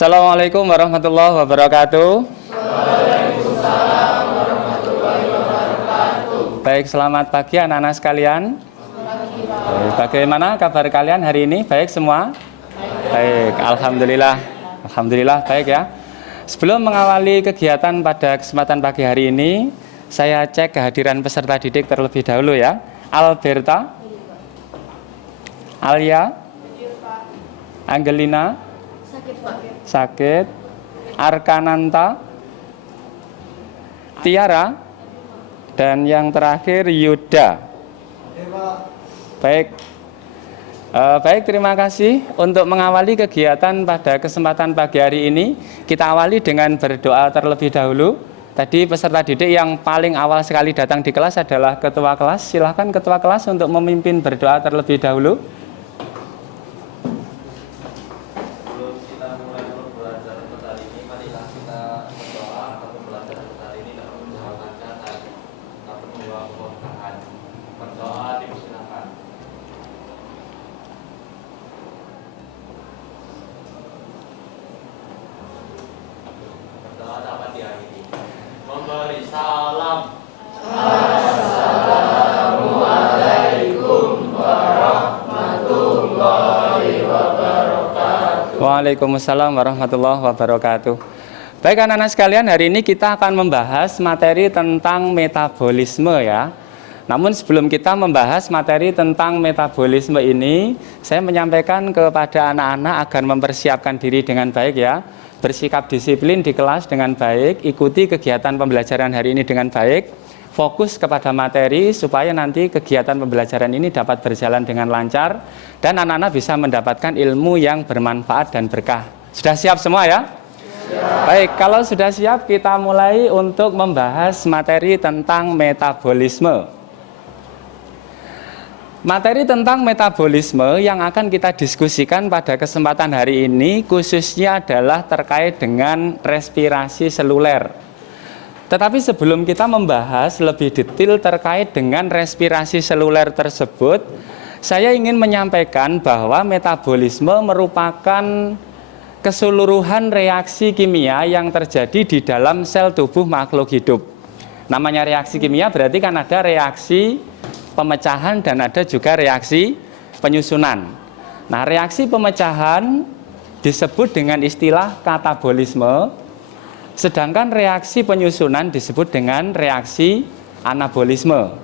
Assalamualaikum warahmatullahi wabarakatuh. Waalaikumsalam warahmatullahi wabarakatuh. Baik, selamat pagi anak-anak sekalian. Bagaimana kabar kalian hari ini? Baik semua? Baik, alhamdulillah. Alhamdulillah baik ya. Sebelum mengawali kegiatan pada kesempatan pagi hari ini, saya cek kehadiran peserta didik terlebih dahulu ya. Alberta, Alia, Angelina, sakit, Arkananta, Tiara, dan yang terakhir Yuda. Baik, baik, terima kasih. Untuk mengawali kegiatan pada kesempatan pagi hari ini, kita awali dengan berdoa terlebih dahulu. Tadi peserta didik yang paling awal sekali datang di kelas adalah ketua kelas. Silahkan ketua kelas untuk memimpin berdoa terlebih dahulu. Memberi salam. Assalamualaikum warahmatullahi wabarakatuh. Waalaikumsalam warahmatullahi wabarakatuh. Baik anak-anak sekalian, hari ini kita akan membahas materi tentang metabolisme ya. Namun sebelum kita membahas materi tentang metabolisme ini, saya menyampaikan kepada anak-anak agar mempersiapkan diri dengan baik ya. Bersikap disiplin di kelas dengan baik, ikuti kegiatan pembelajaran hari ini dengan baik, fokus kepada materi supaya nanti kegiatan pembelajaran ini dapat berjalan dengan lancar dan anak-anak bisa mendapatkan ilmu yang bermanfaat dan berkah. Sudah siap semua ya? Baik, kalau sudah siap kita mulai untuk membahas materi tentang metabolisme. Materi tentang metabolisme yang akan kita diskusikan pada kesempatan hari ini khususnya adalah terkait dengan respirasi seluler. Tetapi sebelum kita membahas lebih detail terkait dengan respirasi seluler tersebut, saya ingin menyampaikan bahwa metabolisme merupakan keseluruhan reaksi kimia yang terjadi di dalam sel tubuh makhluk hidup. Namanya reaksi kimia berarti kan ada reaksi pemecahan dan ada juga reaksi penyusunan. Nah, reaksi pemecahan disebut dengan istilah katabolisme, sedangkan reaksi penyusunan disebut dengan reaksi anabolisme.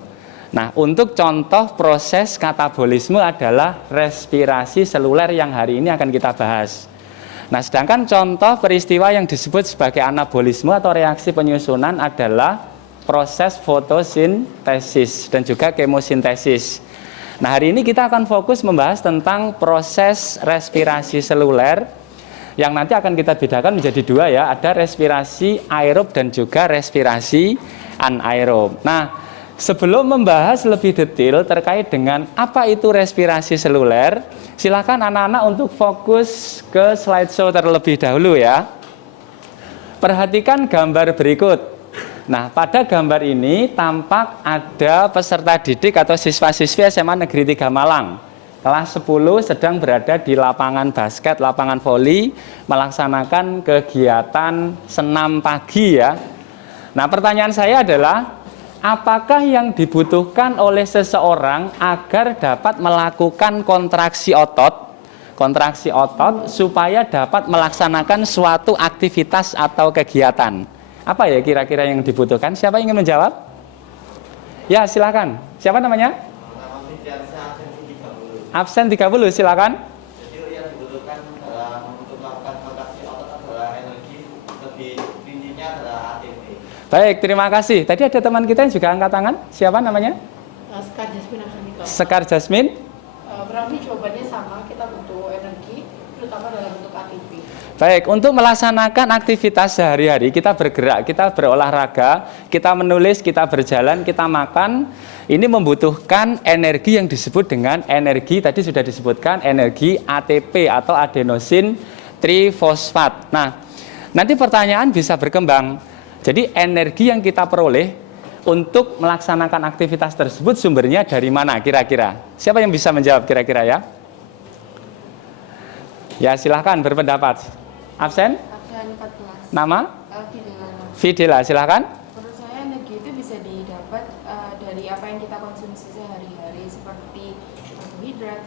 Nah, untuk contoh proses katabolisme adalah respirasi seluler yang hari ini akan kita bahas. Nah, sedangkan contoh peristiwa yang disebut sebagai anabolisme atau reaksi penyusunan adalah proses fotosintesis dan juga kemosintesis. Nah, hari ini kita akan fokus membahas tentang proses respirasi seluler yang nanti akan kita bedakan menjadi dua ya, ada respirasi aerob dan juga respirasi anaerob. Nah, sebelum membahas lebih detail terkait dengan apa itu respirasi seluler, silakan anak-anak untuk fokus ke slideshow terlebih dahulu ya. Perhatikan gambar berikut. Nah, pada gambar ini tampak ada peserta didik atau siswa-siswi SMA Negeri 3 Malang. Kelas 10 sedang berada di lapangan basket, lapangan voli, melaksanakan kegiatan senam pagi ya. Nah, pertanyaan saya adalah, apakah yang dibutuhkan oleh seseorang agar dapat melakukan kontraksi otot supaya dapat melaksanakan suatu aktivitas atau kegiatan? Apa ya kira-kira yang dibutuhkan? Siapa ingin menjawab? Ya, silakan. Siapa namanya? Absen 30, silakan. Jadi yang dibutuhkan untuk melakukan kontraksi otot adalah energi, lebih tingginya adalah ATP. Baik, terima kasih. Tadi ada teman kita yang juga angkat tangan. Siapa namanya? Sekar Jasmine Afsanika. Sekar Jasmine. Berarti jawabannya sama, kita butuh energi, terutama dalam bentuk ATP. Baik, untuk melaksanakan aktivitas sehari-hari, kita bergerak, kita berolahraga, kita menulis, kita berjalan, kita makan, ini membutuhkan energi yang disebut dengan energi, tadi sudah disebutkan, energi ATP atau adenosin trifosfat. Nah, nanti pertanyaan bisa berkembang. Jadi energi yang kita peroleh untuk melaksanakan aktivitas tersebut sumbernya dari mana kira-kira? Siapa yang bisa menjawab kira-kira ya? Ya, silahkan berpendapat. Absen? Absen 14. Nama? Fidela. Fidela, silakan. Menurut saya energi itu bisa didapat dari apa yang kita konsumsi sehari-hari seperti karbohidrat.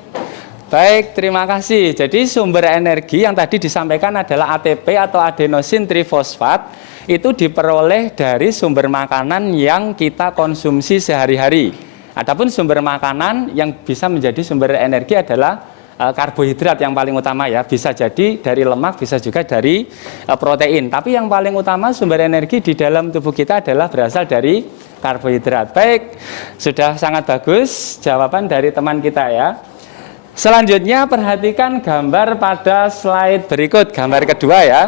Baik, terima kasih. Jadi sumber energi yang tadi disampaikan adalah ATP atau adenosin trifosfat. Itu diperoleh dari sumber makanan yang kita konsumsi sehari-hari. Adapun sumber makanan yang bisa menjadi sumber energi adalah karbohidrat yang paling utama ya. Bisa jadi dari lemak, bisa juga dari protein. Tapi yang paling utama sumber energi di dalam tubuh kita adalah berasal dari karbohidrat. Baik, sudah sangat bagus jawaban dari teman kita ya. Selanjutnya perhatikan gambar pada slide berikut, gambar kedua ya.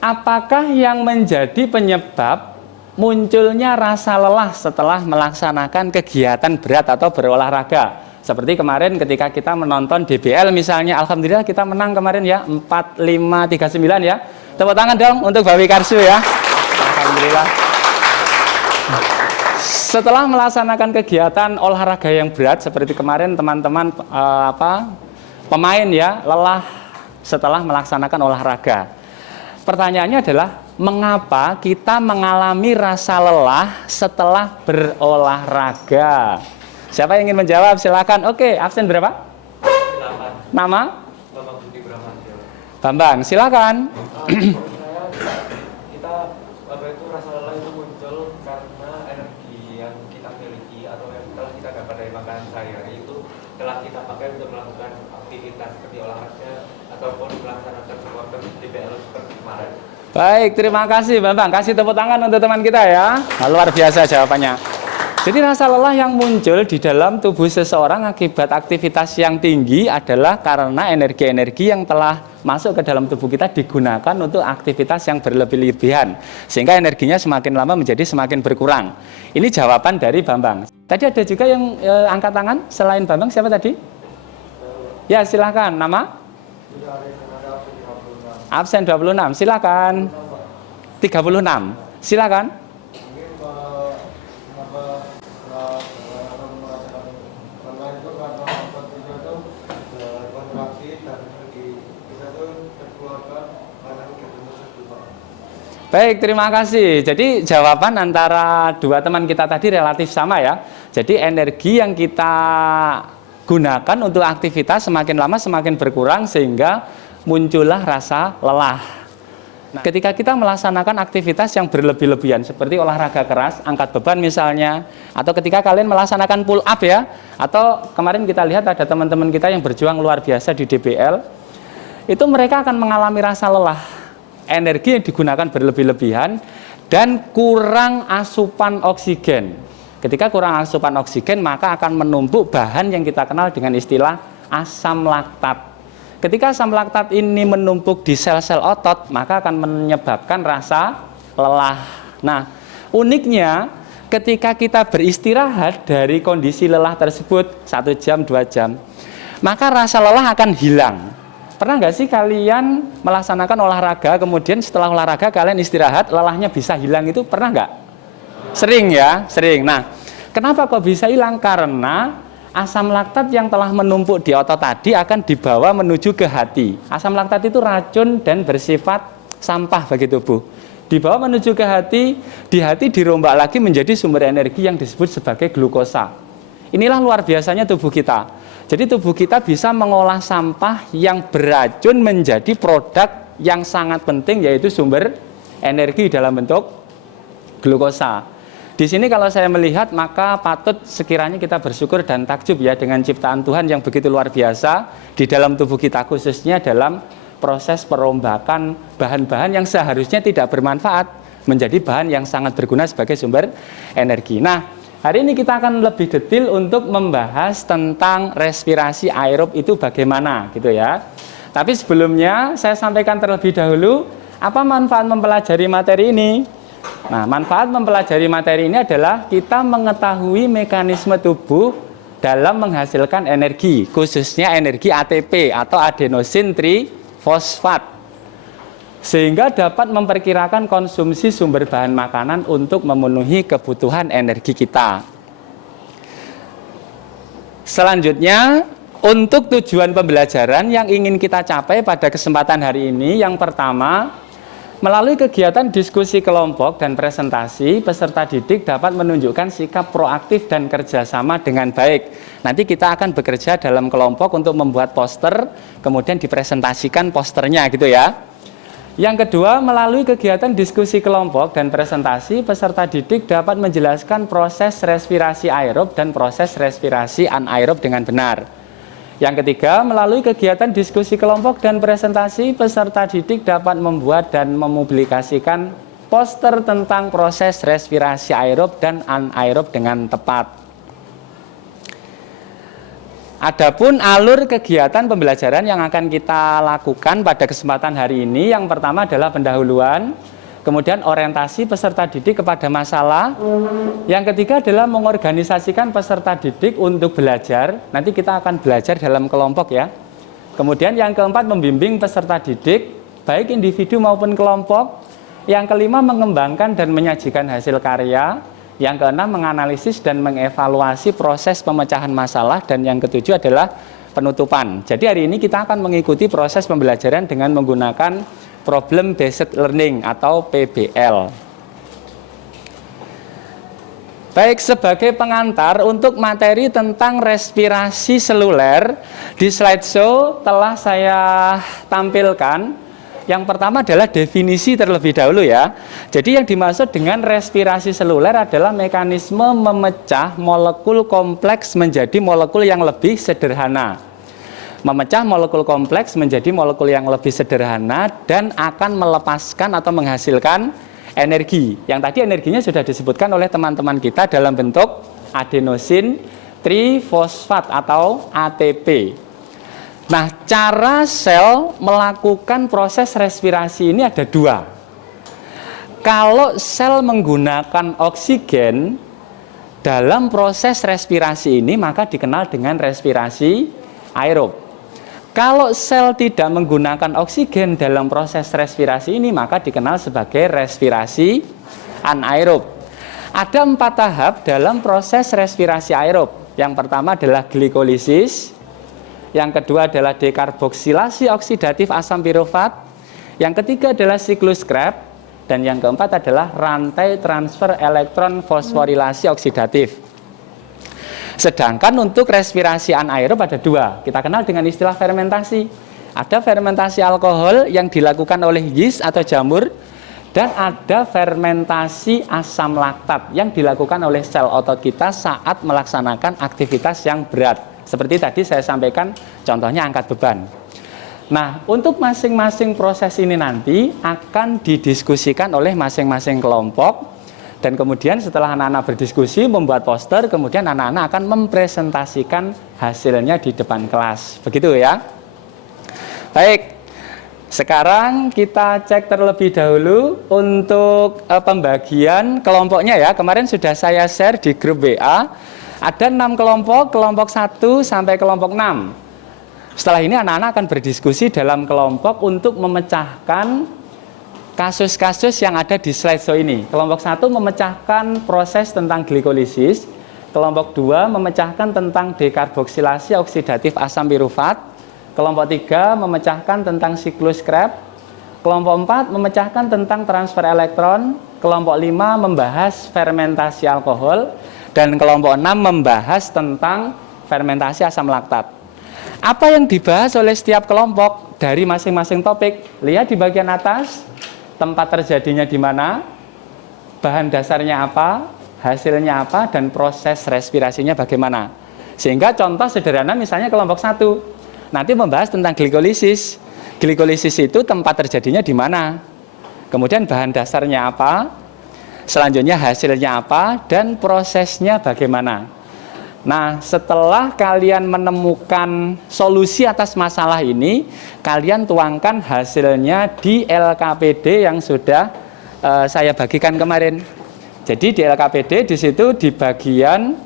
Apakah yang menjadi penyebab munculnya rasa lelah setelah melaksanakan kegiatan berat atau berolahraga? Seperti kemarin ketika kita menonton DBL misalnya, alhamdulillah kita menang kemarin ya, 4539 ya. Tepuk tangan dong untuk Bawi Karsu ya. Alhamdulillah. Setelah melaksanakan kegiatan olahraga yang berat seperti kemarin teman-teman pemain ya, lelah setelah melaksanakan olahraga. Pertanyaannya adalah mengapa kita mengalami rasa lelah setelah berolahraga? Siapa yang ingin menjawab? Silakan. Oke, absen berapa? Silakan. Nama? Bambang Budi Bramantyo. Bambang, silakan. Kita apa itu rasa lelah itu muncul karena energi yang kita miliki atau yang telah kita dapat dari makanan sehari-hari itu telah kita pakai untuk melakukan aktivitas seperti olahraga ataupun melaksanakan sebuah DBL seperti kemarin. Baik, terima kasih Bambang. Kasih tepuk tangan untuk teman kita ya. Nah, luar biasa jawabannya. Jadi rasa lelah yang muncul di dalam tubuh seseorang akibat aktivitas yang tinggi adalah karena energi-energi yang telah masuk ke dalam tubuh kita digunakan untuk aktivitas yang berlebih-lebihan. Sehingga energinya semakin lama menjadi semakin berkurang. Ini jawaban dari Bambang. Tadi ada juga yang angkat tangan selain Bambang, siapa tadi? Ya, silakan. Nama? Absen 26, silakan. 36, silakan. Baik, terima kasih. Jadi jawaban antara dua teman kita tadi relatif sama ya. Jadi energi yang kita gunakan untuk aktivitas semakin lama semakin berkurang sehingga muncullah rasa lelah. Nah, ketika kita melaksanakan aktivitas yang berlebih-lebihan seperti olahraga keras, angkat beban misalnya, atau ketika kalian melaksanakan pull up ya, atau kemarin kita lihat ada teman-teman kita yang berjuang luar biasa di DBL, itu mereka akan mengalami rasa lelah, energi yang digunakan berlebih-lebihan dan kurang asupan oksigen. Ketika kurang asupan oksigen maka akan menumpuk bahan yang kita kenal dengan istilah asam laktat. Ketika asam laktat ini menumpuk di sel-sel otot, maka akan menyebabkan rasa lelah. Nah, uniknya ketika kita beristirahat dari kondisi lelah tersebut 1 jam, 2 jam, maka rasa lelah akan hilang. Pernah nggak sih kalian melaksanakan olahraga, kemudian setelah olahraga kalian istirahat, lelahnya bisa hilang itu? Pernah nggak? Sering ya, sering. Nah, kenapa kok bisa hilang? Karena asam laktat yang telah menumpuk di otot tadi akan dibawa menuju ke hati. Asam laktat itu racun dan bersifat sampah bagi tubuh. Dibawa menuju ke hati, di hati dirombak lagi menjadi sumber energi yang disebut sebagai glukosa. Inilah luar biasanya tubuh kita. Jadi tubuh kita bisa mengolah sampah yang beracun menjadi produk yang sangat penting, yaitu sumber energi dalam bentuk glukosa. Di sini kalau saya melihat maka patut sekiranya kita bersyukur dan takjub ya dengan ciptaan Tuhan yang begitu luar biasa di dalam tubuh kita, khususnya dalam proses perombakan bahan-bahan yang seharusnya tidak bermanfaat menjadi bahan yang sangat berguna sebagai sumber energi. Nah, hari ini kita akan lebih detail untuk membahas tentang respirasi aerob itu bagaimana gitu ya. Tapi sebelumnya saya sampaikan terlebih dahulu apa manfaat mempelajari materi ini. Nah, manfaat mempelajari materi ini adalah kita mengetahui mekanisme tubuh dalam menghasilkan energi, khususnya energi ATP atau adenosin trifosfat, sehingga dapat memperkirakan konsumsi sumber bahan makanan untuk memenuhi kebutuhan energi kita. Selanjutnya, Untuk tujuan pembelajaran yang ingin kita capai pada kesempatan hari ini, yang pertama, melalui kegiatan diskusi kelompok dan presentasi, peserta didik dapat menunjukkan sikap proaktif dan kerjasama dengan baik. Nanti kita akan bekerja dalam kelompok untuk membuat poster, kemudian dipresentasikan posternya gitu ya. Yang kedua, melalui kegiatan diskusi kelompok dan presentasi, peserta didik dapat menjelaskan proses respirasi aerob dan proses respirasi anaerob dengan benar. Yang ketiga, melalui kegiatan diskusi kelompok dan presentasi, peserta didik dapat membuat dan mempublikasikan poster tentang proses respirasi aerob dan anaerob dengan tepat. Adapun alur kegiatan pembelajaran yang akan kita lakukan pada kesempatan hari ini, yang pertama adalah pendahuluan, kemudian orientasi peserta didik kepada masalah. Yang ketiga adalah mengorganisasikan peserta didik untuk belajar. Nanti kita akan belajar dalam kelompok ya. Kemudian yang keempat, membimbing peserta didik, baik individu maupun kelompok. Yang kelima, mengembangkan dan menyajikan hasil karya. Yang keenam, menganalisis dan mengevaluasi proses pemecahan masalah. Dan yang ketujuh adalah penutupan. Jadi hari ini kita akan mengikuti proses pembelajaran dengan menggunakan Problem Based Learning atau PBL. Baik, sebagai pengantar untuk materi tentang respirasi seluler, di slideshow telah saya tampilkan. Yang pertama adalah definisi terlebih dahulu ya. Jadi yang dimaksud dengan respirasi seluler adalah mekanisme memecah molekul kompleks menjadi molekul yang lebih sederhana. Memecah molekul kompleks menjadi molekul yang lebih sederhana dan akan melepaskan atau menghasilkan energi. Yang tadi energinya sudah disebutkan oleh teman-teman kita dalam bentuk adenosin trifosfat atau ATP. Nah, cara sel melakukan proses respirasi ini ada dua. Kalau sel menggunakan oksigen dalam proses respirasi ini, maka dikenal dengan respirasi aerob. Kalau sel tidak menggunakan oksigen dalam proses respirasi ini, maka dikenal sebagai respirasi anaerob. Ada 4 tahap dalam proses respirasi aerob. Yang pertama adalah glikolisis, yang kedua adalah dekarboksilasi oksidatif asam pirofat, yang ketiga adalah siklus Krebs, dan yang keempat adalah rantai transfer elektron fosforilasi oksidatif. Sedangkan untuk respirasi anaerob ada 2. Kita kenal dengan istilah fermentasi. Ada fermentasi alkohol yang dilakukan oleh yeast atau jamur, dan ada fermentasi asam laktat yang dilakukan oleh sel otot kita saat melaksanakan aktivitas yang berat. Seperti tadi saya sampaikan, contohnya angkat beban. Nah, untuk masing-masing proses ini nanti akan didiskusikan oleh masing-masing kelompok. Dan kemudian setelah anak-anak berdiskusi, membuat poster, kemudian anak-anak akan mempresentasikan hasilnya di depan kelas. Begitu ya. Baik, sekarang kita cek terlebih dahulu untuk pembagian kelompoknya ya. Kemarin sudah saya share di grup WA. Ada 6 kelompok, kelompok 1 sampai kelompok 6. Setelah ini anak-anak akan berdiskusi dalam kelompok untuk memecahkan kasus-kasus yang ada di slideshow ini. Kelompok 1 memecahkan proses tentang glikolisis, kelompok 2 memecahkan tentang dekarboksilasi oksidatif asam pirofat, kelompok 3 memecahkan tentang siklus Krebs, kelompok 4 memecahkan tentang transfer elektron, kelompok 5 membahas fermentasi alkohol, dan kelompok 6 membahas tentang fermentasi asam laktat. Apa yang dibahas oleh setiap kelompok dari masing-masing topik? Lihat di bagian atas. Tempat terjadinya di mana, bahan dasarnya apa, hasilnya apa, dan proses respirasinya bagaimana. Sehingga contoh sederhana misalnya kelompok 1 nanti membahas tentang glikolisis. Glikolisis itu tempat terjadinya di mana, kemudian bahan dasarnya apa, selanjutnya hasilnya apa, dan prosesnya bagaimana. Nah, setelah kalian menemukan solusi atas masalah ini, kalian tuangkan hasilnya di LKPD yang sudah saya bagikan kemarin. Jadi di LKPD di situ di bagian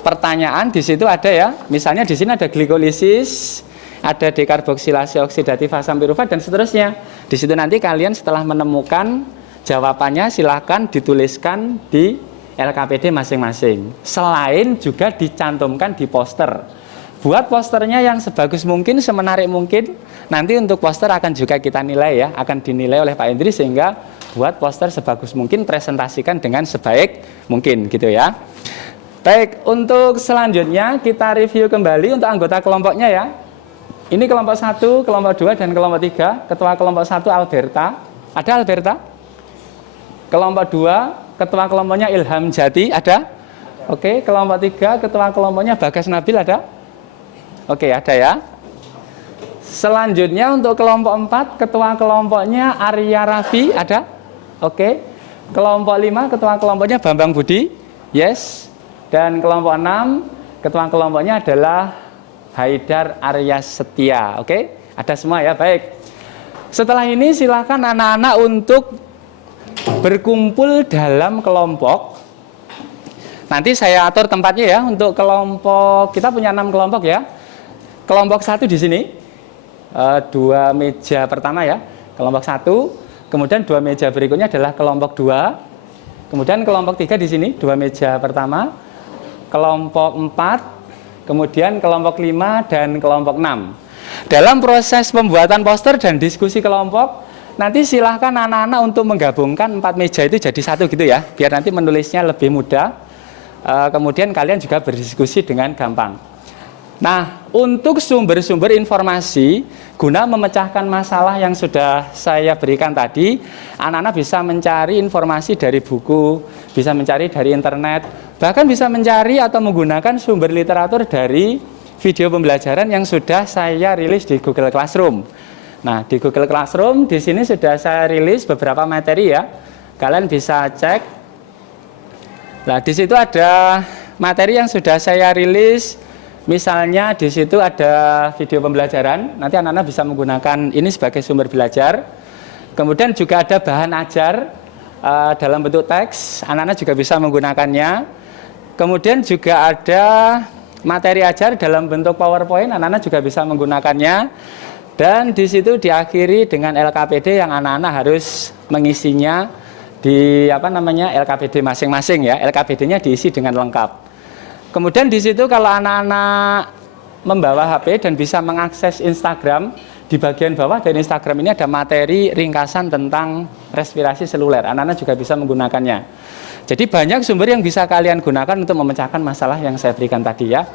pertanyaan di situ ada ya. Misalnya di sini ada glikolisis, ada dekarboksilasi oksidatif asam pirofat dan seterusnya. Di situ nanti kalian setelah menemukan jawabannya silahkan dituliskan di LKPD masing-masing. Selain juga dicantumkan di poster. buat posternya yang sebagus mungkin, semenarik mungkin. Nanti untuk poster akan juga kita nilai ya, akan dinilai oleh Pak Hendri, sehingga buat poster sebagus mungkin, presentasikan dengan sebaik mungkin gitu ya. Baik, untuk selanjutnya kita review kembali untuk anggota kelompoknya ya. Ini kelompok 1, kelompok 2, dan kelompok 3. Ketua kelompok 1 Alberta. Ada Alberta? Kelompok 2, ketua kelompoknya Ilham Jati. Ada? Oke, kelompok 3, ketua kelompoknya Bagas Nabil. Ada? Oke, ada ya. Selanjutnya untuk kelompok 4, ketua kelompoknya Arya Raffi. Ada? Oke. Kelompok 5, ketua kelompoknya Bambang Budi. Yes. Dan kelompok 6, ketua kelompoknya adalah Haidar Arya Setia. Oke, ada semua ya, baik. Setelah ini silakan anak-anak untuk berkumpul dalam kelompok. Nanti saya atur tempatnya ya untuk kelompok, kita punya 6 kelompok ya. Kelompok 1 di sini, 2 meja pertama ya, kelompok 1. Kemudian 2 meja berikutnya adalah kelompok 2. Kemudian kelompok 3 di sini, 2 meja pertama. Kelompok 4, kemudian kelompok 5 dan kelompok 6. Dalam proses pembuatan poster dan diskusi kelompok, nanti silahkan anak-anak untuk menggabungkan 4 meja itu jadi satu gitu ya, biar nanti menulisnya lebih mudah. Kemudian kalian juga berdiskusi dengan gampang. Nah, untuk sumber-sumber informasi guna memecahkan masalah yang sudah saya berikan tadi, anak-anak bisa mencari informasi dari buku, bisa mencari dari internet, bahkan bisa mencari atau menggunakan sumber literatur dari video pembelajaran yang sudah saya rilis di Google Classroom. Nah, di Google Classroom di sini sudah saya rilis beberapa materi ya. Kalian bisa cek. Nah, di situ ada materi yang sudah saya rilis. Misalnya di situ ada video pembelajaran, nanti anak-anak bisa menggunakan ini sebagai sumber belajar. Kemudian juga ada bahan ajar dalam bentuk teks, anak-anak juga bisa menggunakannya. Kemudian juga ada materi ajar dalam bentuk PowerPoint, anak-anak juga bisa menggunakannya. Dan di situ diakhiri dengan LKPD yang anak-anak harus mengisinya di LKPD masing-masing ya. LKPD-nya diisi dengan lengkap. Kemudian di situ kalau anak-anak membawa HP dan bisa mengakses Instagram, di bagian bawah dari Instagram ini ada materi ringkasan tentang respirasi seluler. Anak-anak juga bisa menggunakannya. Jadi banyak sumber yang bisa kalian gunakan untuk memecahkan masalah yang saya berikan tadi ya.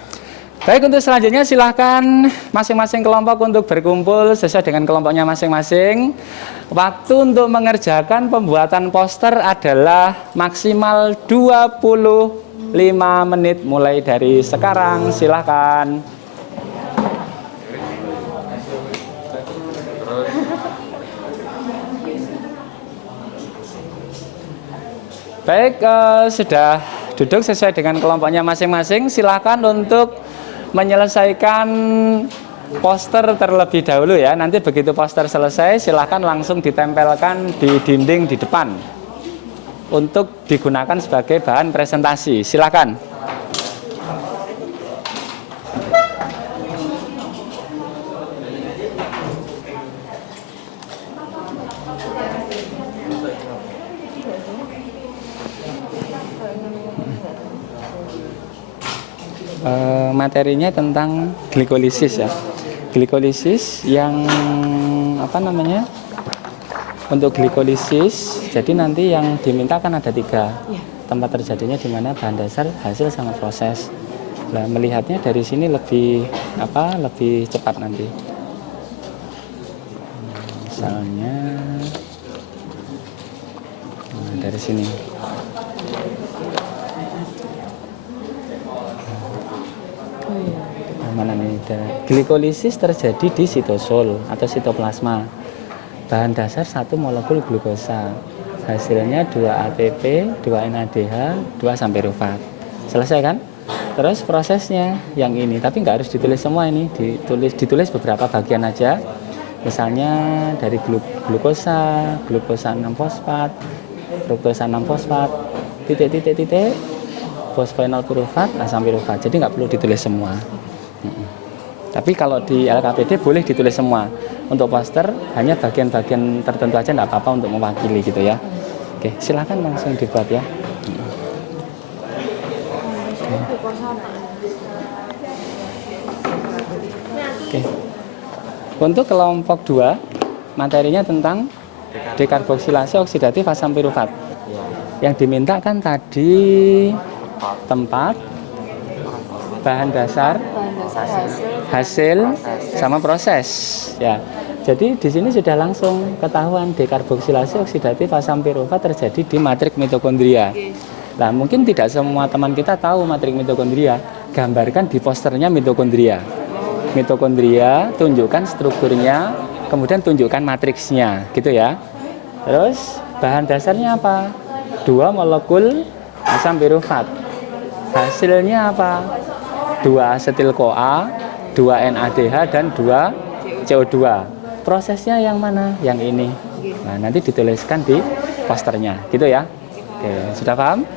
Baik, untuk selanjutnya silahkan masing-masing kelompok untuk berkumpul sesuai dengan kelompoknya masing-masing. Waktu untuk mengerjakan pembuatan poster adalah maksimal 25 menit mulai dari sekarang. Silahkan. Baik, sudah duduk sesuai dengan kelompoknya masing-masing. Silahkan untuk menyelesaikan poster terlebih dahulu ya. Nanti begitu poster selesai, silahkan langsung ditempelkan di dinding di depan untuk digunakan sebagai bahan presentasi. Silakan. Materinya tentang glikolisis ya. Glikolisis yang untuk glikolisis, jadi nanti yang diminta kan ada 3 tempat terjadinya, di mana bahan dasar, hasil, sama proses. Nah, melihatnya dari sini lebih cepat nanti. Misalnya dari sini. Mana nih? Glikolisis terjadi di sitosol atau sitoplasma. Bahan dasar 1 molekul glukosa. Hasilnya 2 ATP, 2 NADH, 2 sampirufat. Selesai kan? Terus prosesnya yang ini, tapi nggak harus ditulis semua ini, ditulis beberapa bagian aja. Misalnya dari glukosa 6 fosfat, fruktosa 6 fosfat, titik, fosfoenol pirufat, asam pirufat. Jadi nggak perlu ditulis semua. Tapi kalau di LKPD boleh ditulis semua. Untuk poster hanya bagian-bagian tertentu aja, nggak apa-apa untuk mewakili gitu ya. Oke, silakan langsung dibuat ya. Oke. Untuk kelompok 2, materinya tentang dekarboksilasi oksidatif asam pirufat. Yang diminta kan tadi tempat, bahan dasar, hasil, sama proses. Ya. Jadi di sini sudah langsung ketahuan dekarboksilasi oksidatif asam pirufat terjadi di matrik mitokondria. Nah, mungkin tidak semua teman kita tahu matrik mitokondria. Gambarkan di posternya mitokondria. Mitokondria, tunjukkan strukturnya, kemudian tunjukkan matriksnya, gitu ya. Terus bahan dasarnya apa? 2 molekul asam pirufat. Hasilnya apa? 2 asetil-CoA, 2 NADH dan 2 CO2. Prosesnya yang mana? Yang ini. Nah, nanti dituliskan di posternya, gitu ya. Oke, sudah paham?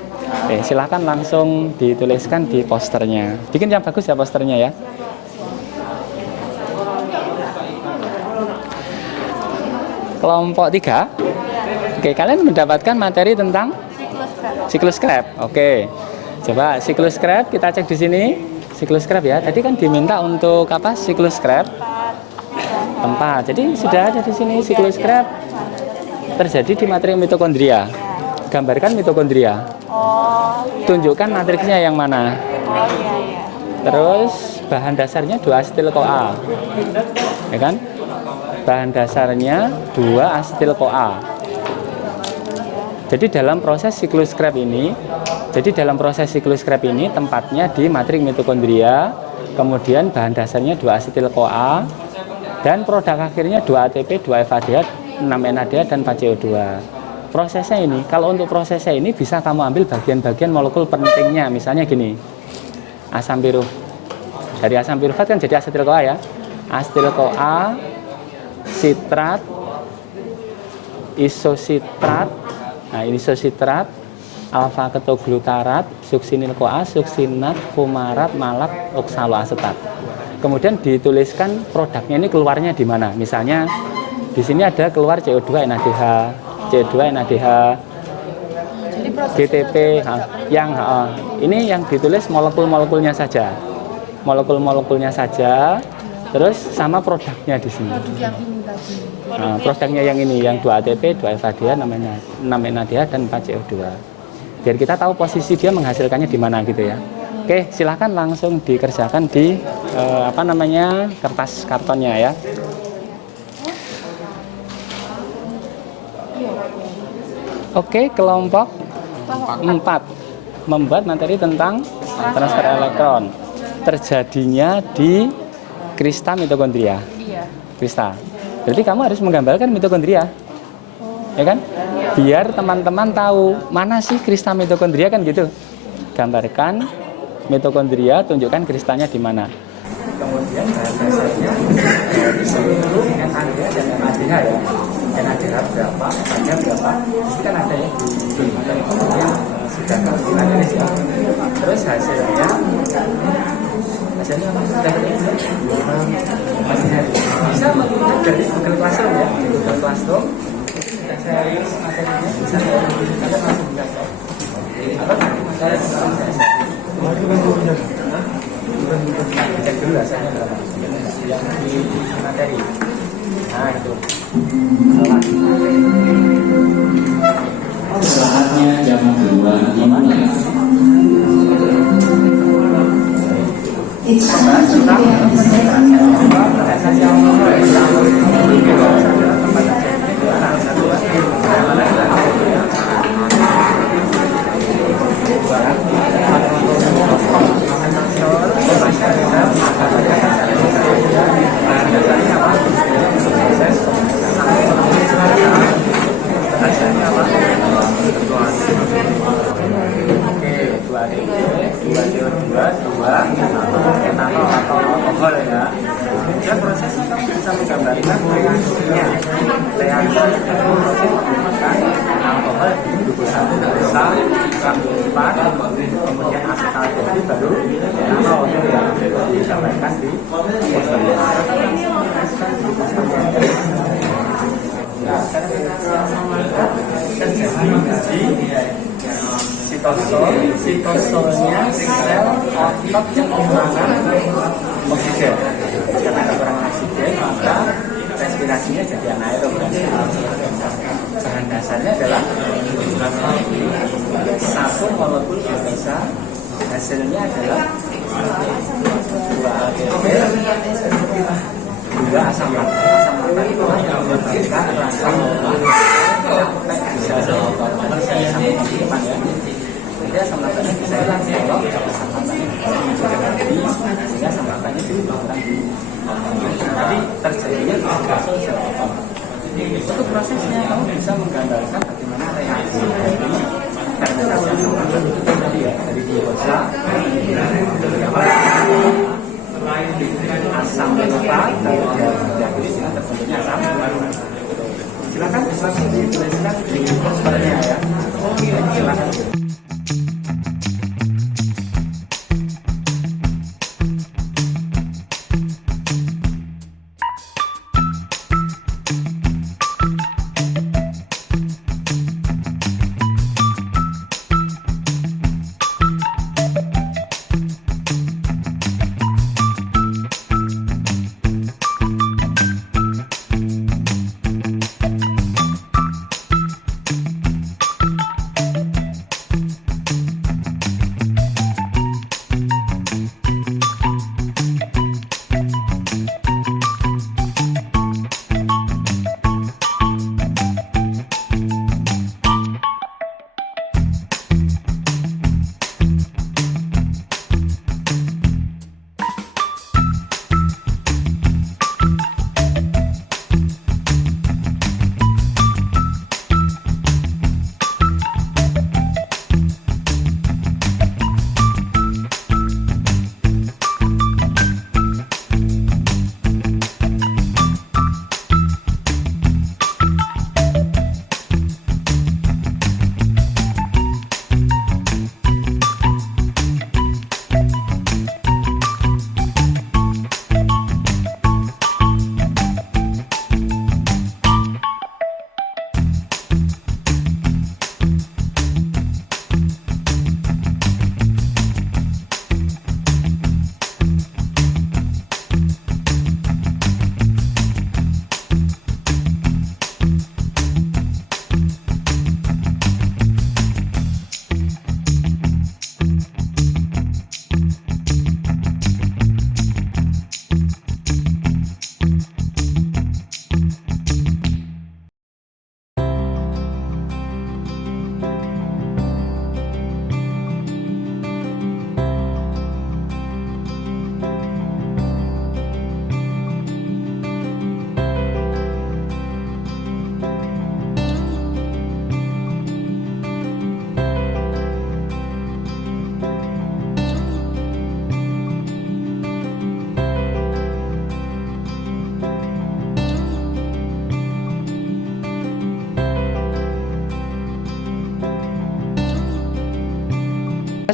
Oke, silahkan langsung dituliskan di posternya. Bikin yang bagus ya posternya ya. Kelompok 3. Oke, kalian mendapatkan materi tentang siklus Krebs. Oke. Coba siklus Krebs kita cek di sini. Siklus Krebs ya. Tadi kan diminta untuk apa? Siklus Krebs. Tempat. Jadi sudah ada di sini siklus Krebs terjadi di matrik mitokondria. Gambarkan mitokondria. Tunjukkan matriksnya yang mana. Terus bahan dasarnya 2 asetil-CoA. Ya kan? Bahan dasarnya 2 asetil-CoA. Jadi dalam proses siklus Krebs ini, tempatnya di matrik mitokondria, kemudian bahan dasarnya 2 asetil-CoA, dan produk akhirnya 2 ATP, 2 FADH, 6 NADH, dan 4 CO2. Prosesnya ini, kalau untuk prosesnya ini bisa kamu ambil bagian-bagian molekul pentingnya, misalnya gini, asam pirufat. Dari asam pirufat kan jadi asetil-CoA ya. Asetil-CoA, sitrat, isositrat, nah ini isositrat, alfa ketoglutarat, suksinil-CoA, suksinat, fumarat, malak, oksaloasetat. Kemudian dituliskan produknya ini keluarnya di mana. Misalnya di sini ada keluar CO2 NADH, C2 NADH, GTP, ini yang ditulis molekul-molekulnya saja. Molekul-molekulnya saja, terus sama produknya di sini. Nah, produknya yang ini, yang 2 ATP, 2 FADH, 6 NADH, dan 4 CO2. Biar kita tahu posisi dia menghasilkannya di mana gitu ya. Oke, silahkan langsung dikerjakan di kertas kartonnya ya. Oke, kelompok 4 membuat materi tentang transfer elektron terjadinya di krista mitokondria. Krista. Berarti kamu harus menggambarkan mitokondria. Ya kan? Biar teman-teman tahu mana sih krista mitokondria kan gitu. Gambarkan mitokondria, tunjukkan kristanya di mana. Kemudian bahan dasarnya dari seluruh NADH dan NADH ya. NADH berapa, NADH berapa, itu kan ada ya di yang sudah kamu tulis ya. Terus hasilnya bisa menggunakan dari Google Classroom ya, di Google Classroom saya rilis materinya bisa ada langsung biasa atau nanti materinya cek dulu hasilnya berapa yang di materi. Nah itu saatnya jam 2 dimulai. Dan prosesnya kamu bisa menggambarkan reaksinya. Reaksi itu proses menggunakan alkohol glukosa besar, sampai kemudian asetaldehyid baru etanol yang disampaikan di posternya. Sitosol, sitosolnya sel otot yang menggunakan oksigen. reaksinya jadi anaerob dan bahan dasarnya adalah satu molekul glukosa, hasilnya adalah 2 aldehyde, 2 asam laktat. Asam laktat itu yang menyebabkan rasa lemak bisa otomatis sampai di depan ya. Jadi asam laktatnya bisa hilang kalau asam laktatnya jadi sehingga asam laktatnya dikurangi di tapi terjadinya tidak sosial. Untuk prosesnya kamu bisa menggambarkan bagaimana reaksi dari fermentasi asam laktat itu tadi ya, dari glukosa asam laktat kalau dia diakui dengan terbentuknya asam. Silakan dituliskan di posternya ya. Silakan.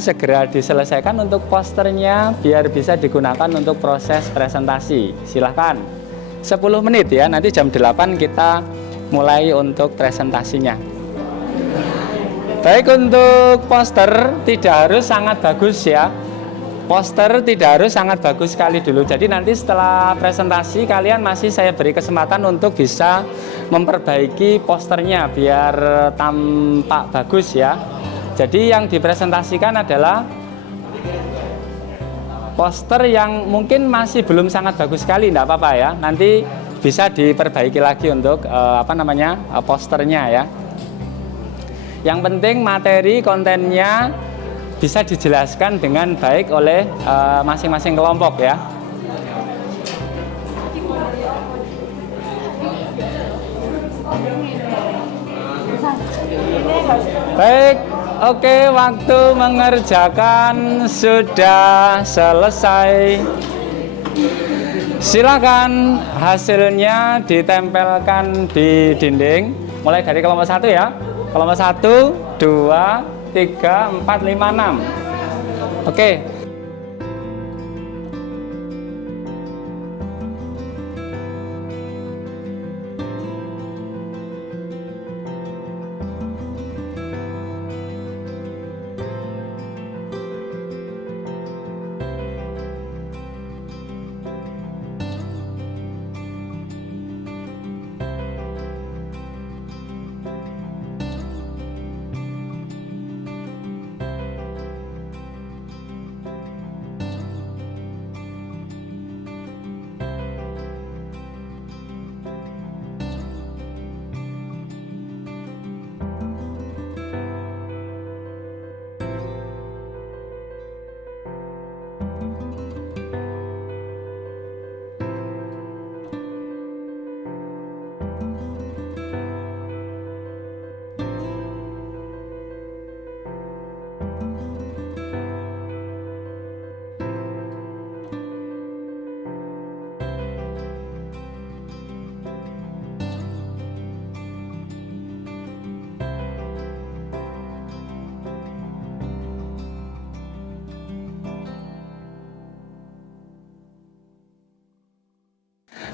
Segera diselesaikan untuk posternya biar bisa digunakan untuk proses presentasi. Silahkan 10 menit ya, nanti jam 8 kita mulai untuk presentasinya. Baik, untuk poster tidak harus sangat bagus ya. Poster tidak harus sangat bagus sekali dulu. Jadi nanti setelah presentasi kalian masih saya beri kesempatan untuk bisa memperbaiki posternya biar tampak bagus ya. Jadi yang dipresentasikan adalah poster yang mungkin masih belum sangat bagus sekali, enggak apa-apa ya. Nanti bisa diperbaiki lagi untuk posternya ya. Yang penting materi kontennya bisa dijelaskan dengan baik oleh masing-masing kelompok ya. Baik, oke, waktu mengerjakan sudah selesai. Silakan hasilnya ditempelkan di dinding. Mulai dari kelompok 1 ya. Kelompok 1, 2, 3, 4, 5, 6. Oke.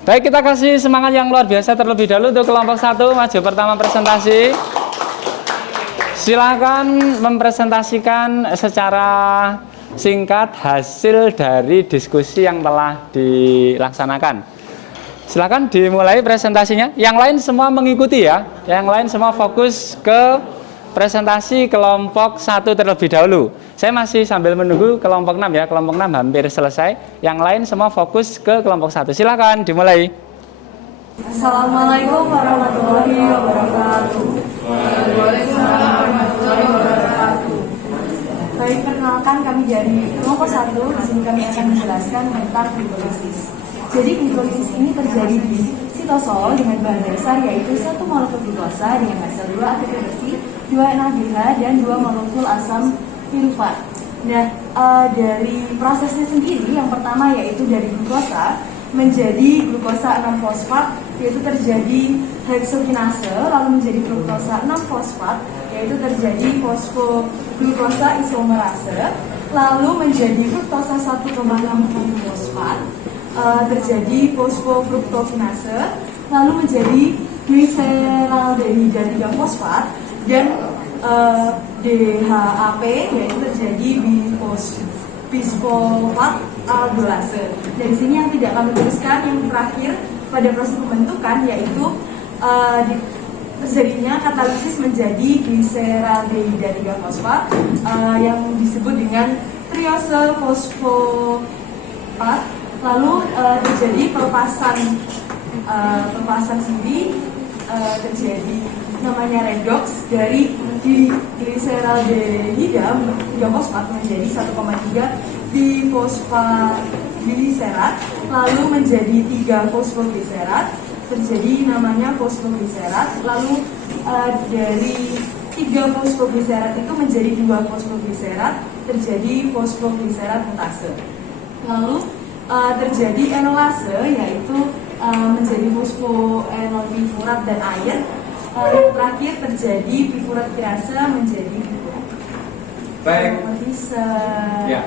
Baik, kita kasih semangat yang luar biasa terlebih dahulu untuk kelompok 1 maju pertama presentasi. Silakan mempresentasikan secara singkat hasil dari diskusi yang telah dilaksanakan. Silakan dimulai presentasinya. Yang lain semua mengikuti ya. Yang lain semua fokus ke presentasi kelompok 1 terlebih dahulu. Saya masih sambil menunggu kelompok 6 ya. Kelompok 6 hampir selesai. Yang lain semua fokus ke kelompok 1. Silakan dimulai. Assalamualaikum warahmatullahi wabarakatuh. Waalaikumsalam warahmatullahi wabarakatuh. Baik, perkenalkan kami dari kelompok 1. Di sini kami akan menjelaskan tentang glikolisis. Jadi glikolisis ini terjadi di sitosol dengan bahan dasar yaitu 1 molekul glukosa dengan hasil 2 ATP bersih, 2 NADH dan 2 molekul asam pirufat. Nah, dari prosesnya sendiri yang pertama yaitu dari glukosa menjadi glukosa 6-fosfat yaitu terjadi heksokinase, lalu menjadi fruktosa 6-fosfat yaitu terjadi fosfoglukosa isomerase, lalu menjadi fruktosa 1,6-fosfat terjadi fosfofruktokinase, lalu menjadi gliseraldehida 3-fosfat dan DHAP yaitu terjadi bisfosfat aldolase. Dari sini yang tidak kami tuliskan yang terakhir pada proses pembentukan yaitu terjadinya katalisis menjadi gliseraldehida 3-fosfat yang disebut dengan triose fosfat, lalu terjadi pelepasan sendiri terjadi namanya redox dari gliseraldehida 3-fosfat menjadi 1,3 difosfatgliserat, lalu menjadi 3 fosfogliserat, terjadi namanya fosfogliserat, lalu dari 3 fosfogliserat itu menjadi 2 fosfogliserat, terjadi fosfogliserat mutase. Lalu terjadi enolase yaitu menjadi fosfoenol bifurat dan air. Yang terakhir terjadi bifurat kirase menjadi bifurat. Baik. Ya.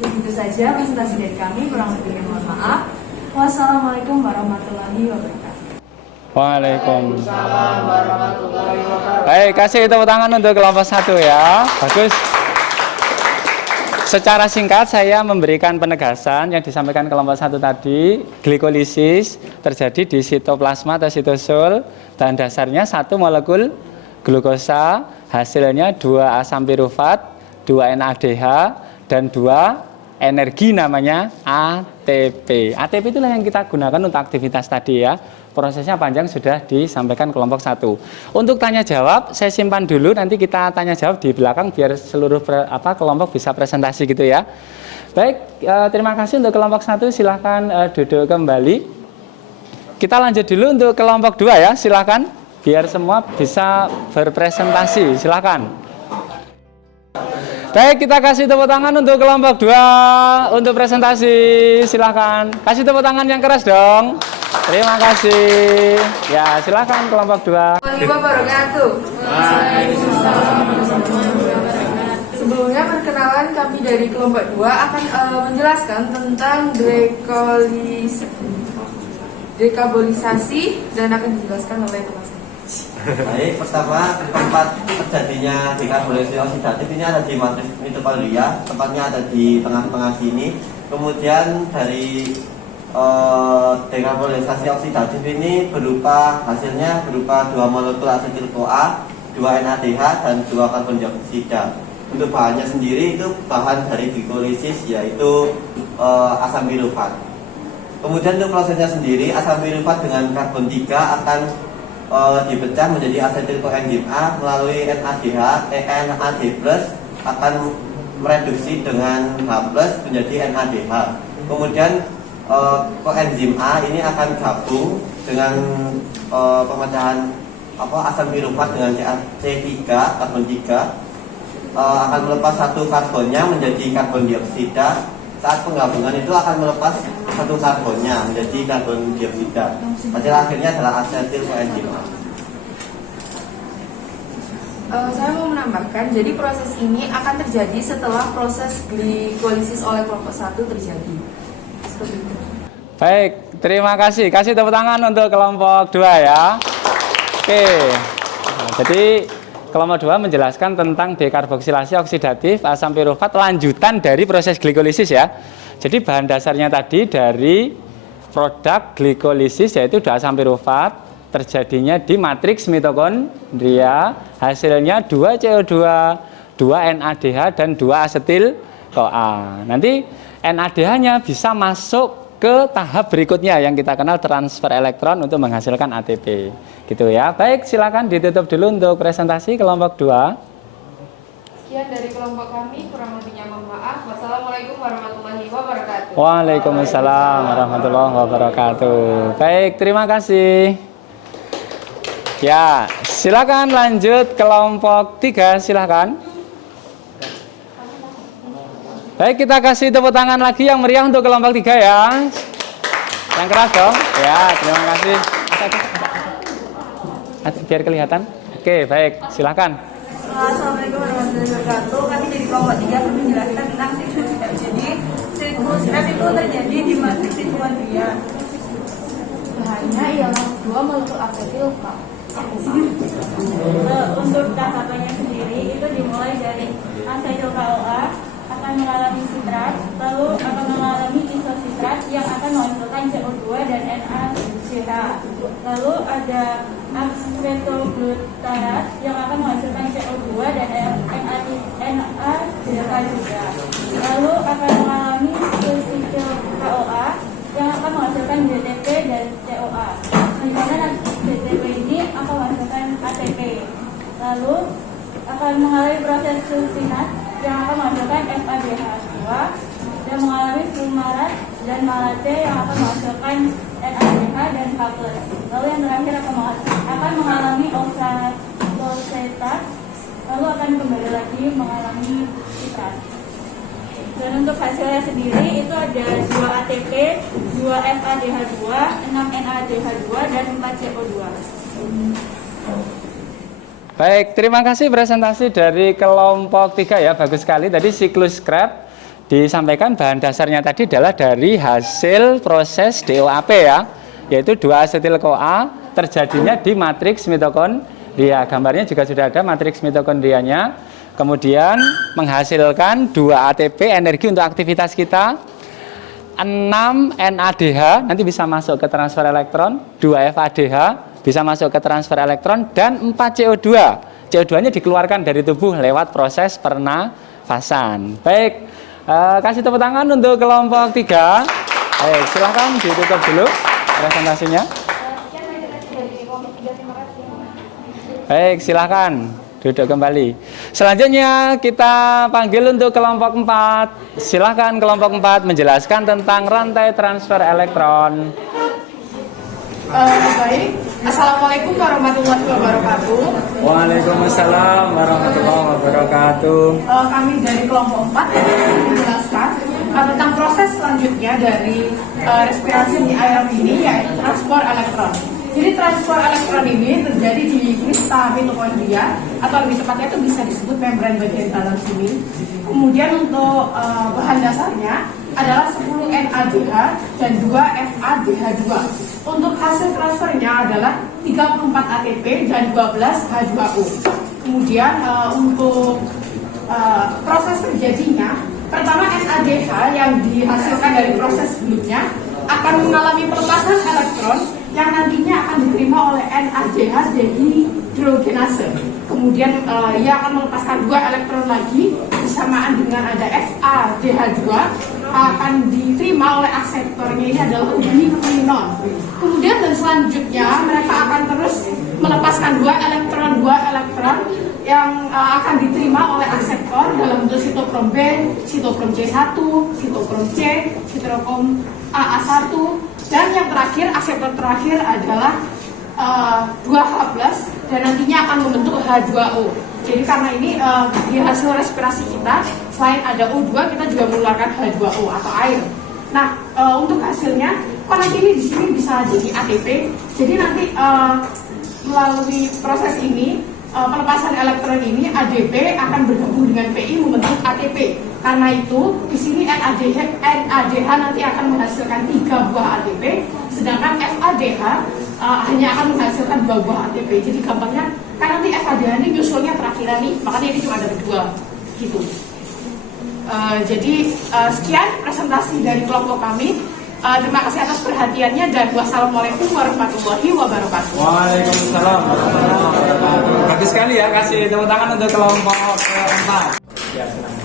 Begitu saja presentasi dari kami, kurang lebihnya mohon maaf. Wassalamualaikum warahmatullahi wabarakatuh. Waalaikumsalam warahmatullahi wabarakatuh. Baik, kasih tepuk tangan untuk kelompok 1 ya. Bagus. Secara singkat saya memberikan penegasan yang disampaikan kelompok 1 tadi. Glikolisis terjadi di sitoplasma atau sitosol dan dasarnya 1 molekul glukosa, hasilnya 2 asam pirufat, 2 NADH dan 2 energi namanya ATP. ATP itulah yang kita gunakan untuk aktivitas tadi ya. Prosesnya panjang sudah disampaikan kelompok 1. Untuk tanya jawab saya simpan dulu, nanti kita tanya jawab di belakang biar seluruh kelompok bisa presentasi gitu ya. Baik, terima kasih untuk kelompok 1, silahkan duduk kembali. Kita lanjut dulu untuk kelompok 2 ya, silahkan biar semua bisa berpresentasi, silahkan. Baik, kita kasih tepuk tangan untuk kelompok 2 untuk presentasi. Silahkan kasih tepuk tangan yang keras dong. Terima kasih. Ya, silahkan kelompok 2. Sebelumnya perkenalan kami dari kelompok 2 akan menjelaskan tentang dekabolisasi dan akan dijelaskan oleh teman saya. Baik, pertama tempat terjadinya dekarbolisasi oksidatif ini ada di matris mitokondria, tepatnya ada di tengah-tengah sini. Kemudian dari dekarbolisasi oksidatif ini hasilnya berupa 2 molekul asetil-CoA, 2 NADH dan 2 karbon dioksida. Untuk bahannya sendiri itu bahan dari glikolisis yaitu asam pirufat. Kemudian untuk prosesnya sendiri asam pirufat dengan karbon 3 akan dipecah menjadi asetil koenzim A melalui NADH, NAD+ akan mereduksi dengan H+ menjadi NADH. Kemudian koenzim A ini akan gabung dengan pemecahan asam pirufat dengan C3 karbon 3 akan melepas 1 karbonnya menjadi karbon dioksida. Saat penggabungan itu akan melepas 1 karbonnya menjadi karbon dioksida. Hasil akhirnya adalah asetil koenzim A. Saya mau menambahkan, jadi proses ini akan terjadi setelah proses glikolisis oleh kelompok 1 terjadi. Seperti itu. Baik, terima kasih. Kasih tepuk tangan untuk kelompok 2 ya. Oke. Nah, jadi kelompok 2 menjelaskan tentang dekarboksilasi oksidatif asam pirufat lanjutan dari proses glikolisis ya. Jadi bahan dasarnya tadi dari produk glikolisis yaitu asam pirufat terjadinya di matriks mitokondria, hasilnya 2 CO2, 2 NADH dan 2 asetil CoA. Nanti NADH-nya bisa masuk ke tahap berikutnya yang kita kenal transfer elektron untuk menghasilkan ATP. Gitu ya. Baik, silakan ditutup dulu untuk presentasi kelompok 2. Sekian dari kelompok kami, kurang lebihnya mohon maaf. Wassalamualaikum warahmatullahi wabarakatuh. Waalaikumsalam warahmatullahi wabarakatuh. Baik, terima kasih. Ya, silakan lanjut kelompok 3, silakan. Baik, kita kasih tepuk tangan lagi yang meriah untuk kelompok 3 ya. Yang keras dong. Ya, terima kasih. Biar kelihatan. Oke, baik, silakan. Assalamualaikum warahmatullahi wabarakatuh. Kami dari kelompok 3 akan menjelaskan tentang siklus skrep. Jadi siklus skrep itu terjadi di matriks mitokondria. Bahannya ialah 2 molekul asetil CoA. Untuk tahapannya sendiri itu dimulai dari asetil CoA akan mengalami sitrat, lalu akan mengalami isositrat yang akan menghasilkan CO2 dan NaCH. Lalu ada aksetoglutarat yang akan menghasilkan CO2 dan NaCH juga. Lalu akan mengalami susitil CoA yang akan menghasilkan BTP dan CoA. Di mana BTP ini akan menghasilkan ATP. Lalu akan mengalami proses susinat yang akan menghasilkan FADH2 dan mengalami fumarat dan malate yang akan menghasilkan NADH dan H+. Lalu yang terakhir akan mengalami oksatosetat, lalu akan kembali lagi mengalami sitrat. Dan untuk hasilnya sendiri itu ada 2 ATP, 2 FADH2, 6 NADH2 dan 4 CO2. Baik, terima kasih presentasi dari kelompok 3 ya, bagus sekali. Tadi siklus Krebs disampaikan bahan dasarnya tadi adalah dari hasil proses DOAP ya, yaitu 2 asetil CoA terjadinya di matriks mitokondria. Gambarnya juga sudah ada matriks mitokondrianya. Kemudian menghasilkan 2 ATP energi untuk aktivitas kita, 6 NADH nanti bisa masuk ke transfer elektron, 2 FADH bisa masuk ke transfer elektron, dan 4 CO2. CO2-nya dikeluarkan dari tubuh lewat proses pernafasan. Baik, kasih tepuk tangan untuk kelompok 3. Baik, silahkan ditutup dulu presentasinya. Baik, silahkan duduk kembali. Selanjutnya kita panggil untuk kelompok 4. Silahkan kelompok 4 menjelaskan tentang rantai transfer elektron. Baik, Assalamualaikum warahmatullahi wabarakatuh. Waalaikumsalam warahmatullahi wabarakatuh. Kami dari kelompok 4 akan menjelaskan tentang proses selanjutnya dari respirasi di air ini, yaitu transport elektron. Jadi transport elektron ini terjadi di kristal mitokondria, atau lebih tepatnya itu bisa disebut membran bagian dalam sini. Kemudian untuk bahan dasarnya adalah 10 NADH dan 2 FADH2. Untuk hasil transfernya adalah 34 ATP dan 12 H2O. Kemudian untuk proses terjadinya, pertama NADH yang dihasilkan dari proses sebelumnya akan mengalami pelepasan elektron yang nantinya akan diterima oleh NADH dehidrogenase. Kemudian ia akan melepaskan 2 elektron lagi bersamaan dengan ada FADH2 akan diterima oleh akseptornya, ini adalah ubiquinon. Kemudian dan selanjutnya mereka akan terus melepaskan 2 elektron yang akan diterima oleh akseptor dalam bentuk sitokrom B, sitokrom C1, sitokrom C, sitokrom AA1, dan yang terakhir, akseptor terakhir adalah 2H+, dan nantinya akan membentuk H2O. Jadi karena ini di hasil respirasi kita, selain ada O2, kita juga mengeluarkan H2O atau air. Nah, untuk hasilnya, kok nanti ini di sini bisa jadi ATP. Jadi nanti melalui proses ini, pelepasan elektron ini, ADP akan bergabung dengan PI membentuk ATP. Karena itu di sini NADH nanti akan menghasilkan 3 buah ATP, sedangkan FADH hanya akan menghasilkan 2 buah ATP. Jadi gampangnya kan nanti FADH ini nyusulnya terakhiran nih, makanya ini cuma ada 2 gitu. Jadi sekian presentasi dari kelompok kami. Terima kasih atas perhatiannya dan wassalamualaikum warahmatullahi wabarakatuh. Waalaikumsalam warahmatullahi wabarakatuh. Bagus sekali ya, kasih tepuk tangan untuk kelompok keempat. Ya, silakan.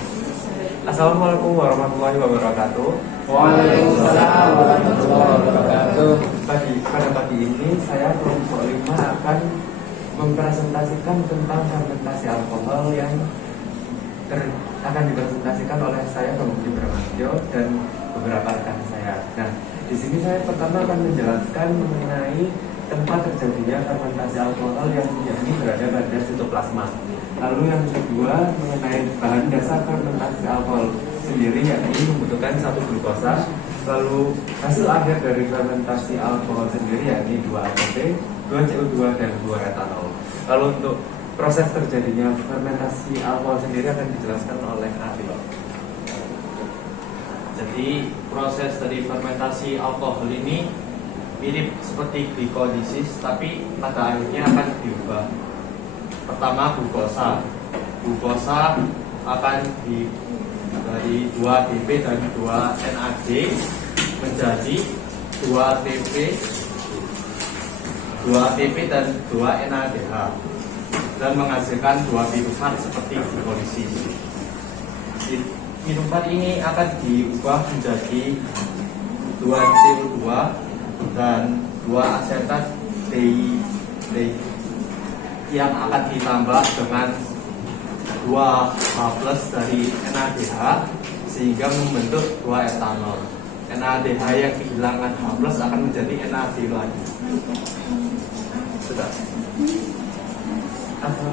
Assalamualaikum warahmatullahi wabarakatuh. Waalaikumsalam warahmatullahi wabarakatuh. Pada pagi ini saya kelompok 5 akan mempresentasikan tentang fermentasi alkohol yang akan dipresentasikan oleh saya Budi Bramantyo dan beberapa rekan saya. Nah, di sini saya pertama akan menjelaskan mengenai tempat terjadinya fermentasi alkohol yang berada pada sitoplasma. Lalu yang kedua mengenai bahan dasar fermentasi alkohol sendiri, yakni membutuhkan 1 glukosa. Lalu hasil akhir dari fermentasi alkohol sendiri yakni 2 ATP, 2 CO2 dan 2 etanol. Lalu untuk proses terjadinya fermentasi alkohol sendiri akan dijelaskan oleh Arif. Jadi proses dari fermentasi alkohol ini mirip seperti glikolisis, tapi pada akhirnya akan diubah. Pertama glukosa. Glukosa akan dari 2 ATP dan 2 NAD menjadi 2 ATP, 2 ATP dan 2 NADH dan menghasilkan 2 piruvat seperti glikolisis. Piruvat ini akan diubah menjadi 2 CO2 dan 2 asetat DI yang akan ditambah dengan 2H+ dari NADH sehingga membentuk 2 etanol. NADH yang kehilangan H+ akan menjadi NAD lagi. Sudah. Atau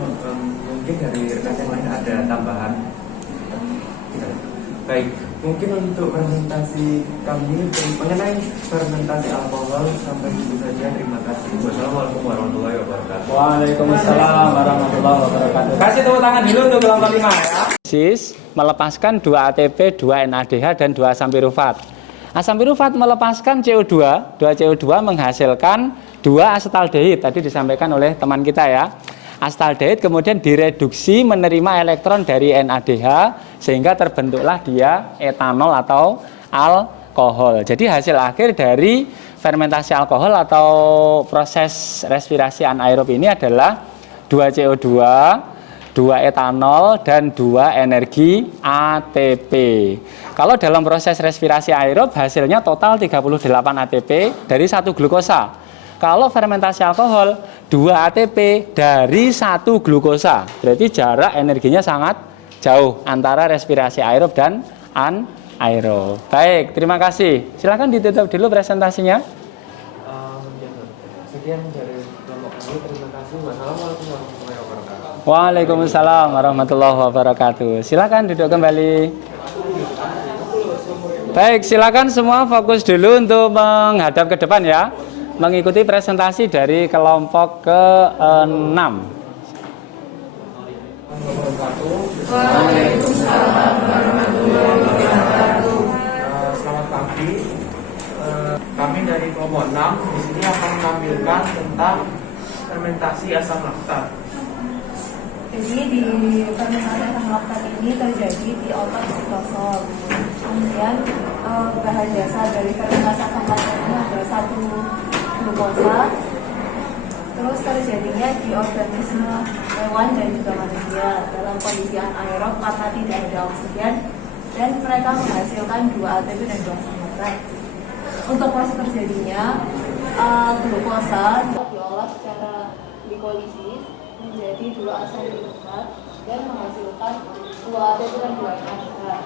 mungkin dari rekan yang lain ada tambahan? Baik, mungkin untuk fermentasi kami mengenai fermentasi alkohol sampai itu saja. Terima kasih. Wassalamualaikum warahmatullahi wabarakatuh. Waalaikumsalam warahmatullahi wabarakatuh. Kasih tepuk tangan dulu untuk kelompok 5 ya. Melepaskan 2 ATP, 2 NADH dan 2 asam pirufat. Asam pirufat melepaskan CO2, 2 CO2 menghasilkan 2 asetaldehid. Tadi disampaikan oleh teman kita ya. Asetaldehid kemudian direduksi menerima elektron dari NADH sehingga terbentuklah dia etanol atau alkohol. Jadi hasil akhir dari fermentasi alkohol atau proses respirasi anaerob ini adalah 2 CO2, 2 etanol dan 2 energi ATP. Kalau dalam proses respirasi aerob hasilnya total 38 ATP dari 1 glukosa. Kalau fermentasi alkohol 2 ATP dari 1 glukosa. Berarti jarak energinya sangat jauh antara respirasi aerob dan anaerob. Baik, terima kasih. Silakan ditutup dulu presentasinya. Sekian dari kelompok kami. Terima kasih. Wassalamualaikum warahmatullahi wabarakatuh. Waalaikumsalam warahmatullahi wabarakatuh. Silakan duduk kembali. Baik, silakan semua fokus dulu untuk menghadap ke depan ya. Mengikuti presentasi dari kelompok ke-6. Waalaikumsalam warahmatullahi wabarakatuh. Selamat pagi. Kami dari kelompok 6 di sini akan menampilkan tentang fermentasi asam laktat. Jadi di fermentasi asam laktat ini terjadi di otot sitosol. Kemudian bahan dasar dari fermentasi asam laktat ini adalah 1 glukosa. Terus terjadinya di organisme hewan dan juga manusia dalam kondisi anaerob karena tidak ada oksigen dan mereka menghasilkan 2 ATP dan 2 asam laktat. Untuk proses terjadinya glukosa diolah secara glikolisis menjadi 2 asam pirufat dan menghasilkan 2 ATP dan 2 NADH.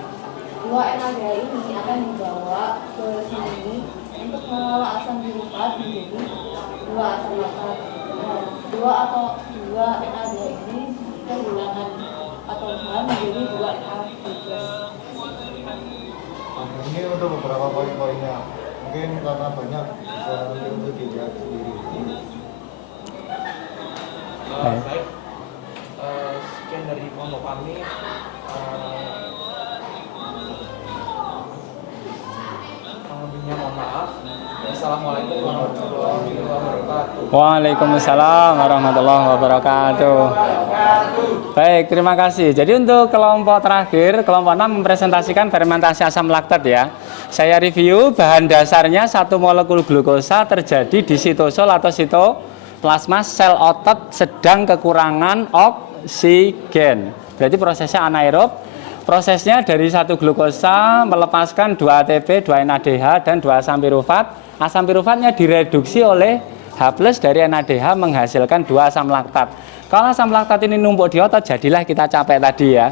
2 NADH ini akan dibawa ke sini untuk mengolah asam pirufat menjadi 2 asam laktat. 2 NADH ini kehilangan atau H menjadi 2 NAD+. Ini untuk beberapa poin-poinnya. Mungkin karena banyak bisa untuk dilihat sendiri. Baik. Sekian dari kelompok kami. Assalamualaikum warahmatullahi wabarakatuh. Waalaikumsalam warahmatullahi wabarakatuh. Baik, terima kasih. Jadi untuk kelompok terakhir, kelompok 6 mempresentasikan fermentasi asam laktat ya. Saya review bahan dasarnya satu molekul glukosa terjadi di sitosol atau sitoplasma sel otot sedang kekurangan oksigen. Berarti prosesnya anaerob. Prosesnya dari satu glukosa melepaskan 2 ATP, 2 NADH dan 2 asam pirufat. Asam pirufatnya direduksi oleh H+ dari NADH menghasilkan 2 asam laktat. Kalau asam laktat ini numpuk di otot, jadilah kita capek tadi ya.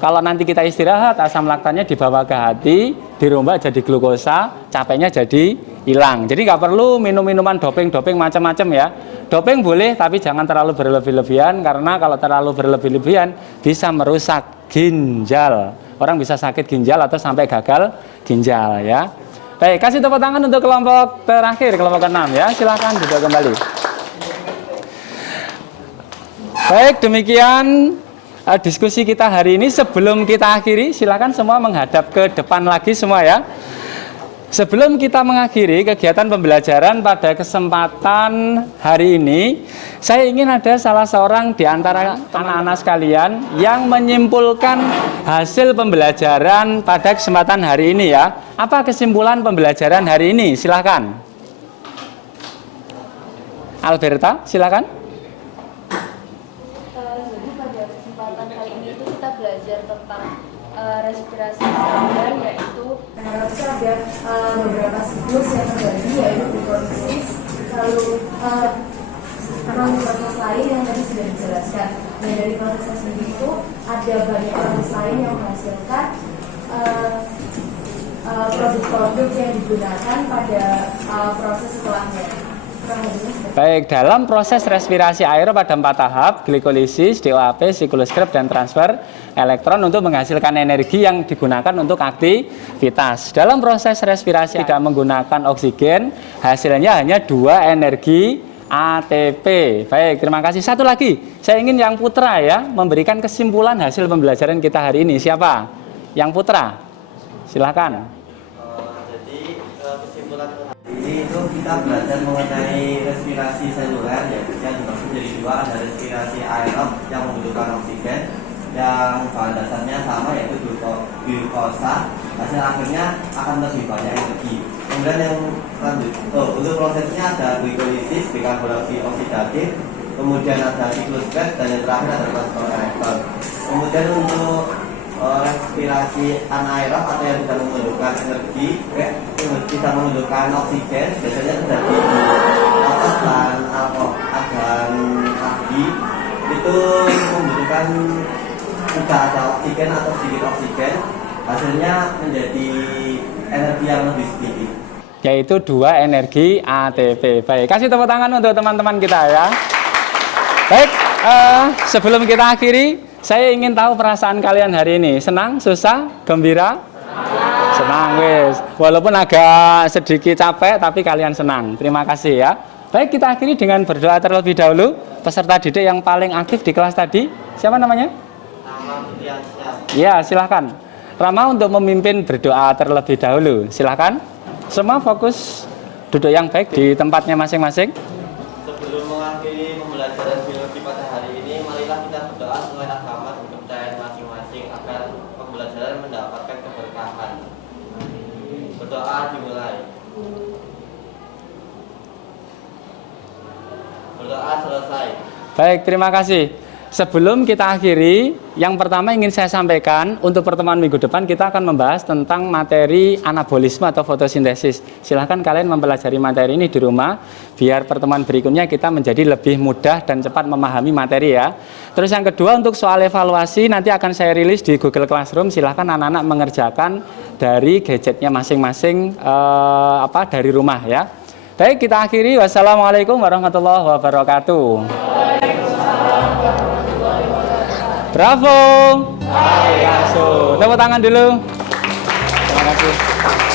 Kalau nanti kita istirahat, asam laktatnya dibawa ke hati, dirombak jadi glukosa, capeknya jadi hilang. Jadi nggak perlu minum-minuman doping macam-macam ya. Doping boleh, tapi jangan terlalu berlebih-lebihan, karena kalau terlalu berlebih-lebihan bisa merusak ginjal. Orang bisa sakit ginjal atau sampai gagal ginjal ya. Baik, kasih tepuk tangan untuk kelompok terakhir, kelompok ke-6 ya. Silakan duduk kembali. Baik, demikian diskusi kita hari ini. Sebelum kita akhiri, silakan semua menghadap ke depan lagi semua ya. Sebelum kita mengakhiri kegiatan pembelajaran pada kesempatan hari ini, saya ingin ada salah seorang di antara anak-anak sekalian yang menyimpulkan hasil pembelajaran pada kesempatan hari ini ya. Apa kesimpulan pembelajaran hari ini? Silakan. Alberta, silakan. Jadi pada kesempatan kali ini itu kita belajar tentang respirasi seluler, yaitu ada beberapa siklus yang terjadi, yaitu glikolisis, lalu proses lain yang tadi sudah dijelaskan. Nah, dari proses sendiri itu ada banyak proses lain yang menghasilkan produk-produk yang digunakan pada proses setelahnya. Baik, dalam proses respirasi aerob ada 4 tahap: glikolisis, DOAP, siklus Krebs, dan transfer elektron untuk menghasilkan energi yang digunakan untuk aktivitas. Dalam proses respirasi tidak menggunakan oksigen, hasilnya hanya 2 energi ATP. Baik, terima kasih. Satu lagi, saya ingin yang putra ya memberikan kesimpulan hasil pembelajaran kita hari ini. Siapa? Yang putra? Silakan. Jadi kesimpulan ini itu kita belajar mengenai respirasi seluler, yaitu yang dibagi jadi 2, ada respirasi aerob yang membutuhkan oksigen, yang bahan dasarnya sama yaitu glukosa. Hasil akhirnya akan lebih banyak energi. Kemudian yang selanjutnya, untuk prosesnya ada glikolisis, dekarbonasi oksidatif, kemudian ada siklus Krebs, dan yang terakhir ada transfer elektron. Kemudian untuk respirasi anaerob atau yang tidak memerlukan energi, tidak memerlukan oksigen, biasanya terjadi otot dan lagi itu membutuhkan tidak ada oksigen atau sedikit oksigen, hasilnya menjadi energi yang lebih sedikit, yaitu 2 energi ATP. Baik, kasih tepuk tangan untuk teman-teman kita ya. Baik, sebelum kita akhiri, saya ingin tahu perasaan kalian hari ini. Senang, susah, gembira? Senang, wes. Walaupun agak sedikit capek, tapi kalian senang. Terima kasih ya. Baik, kita akhiri dengan berdoa terlebih dahulu. Peserta didik yang paling aktif di kelas tadi, siapa namanya? Ya, silahkan. Rama untuk memimpin berdoa terlebih dahulu. Silahkan. Semua fokus duduk yang baik di tempatnya masing-masing. Sebelum mengakhiri pembelajaran biologi pada hari ini, marilah kita berdoa sesuai agama dan kepercayaan masing-masing agar pembelajaran mendapatkan keberkahan. Berdoa dimulai. Berdoa selesai. Baik, terima kasih. Sebelum kita akhiri, yang pertama ingin saya sampaikan, untuk pertemuan minggu depan kita akan membahas tentang materi anabolisme atau fotosintesis. Silahkan kalian mempelajari materi ini di rumah, biar pertemuan berikutnya kita menjadi lebih mudah dan cepat memahami materi ya. Terus yang kedua, untuk soal evaluasi nanti akan saya rilis di Google Classroom. Silahkan anak-anak mengerjakan dari gadgetnya masing-masing dari rumah ya. Baik, kita akhiri. Wassalamualaikum warahmatullahi wabarakatuh. Bravo. Tepuk tangan dulu. Terima kasih.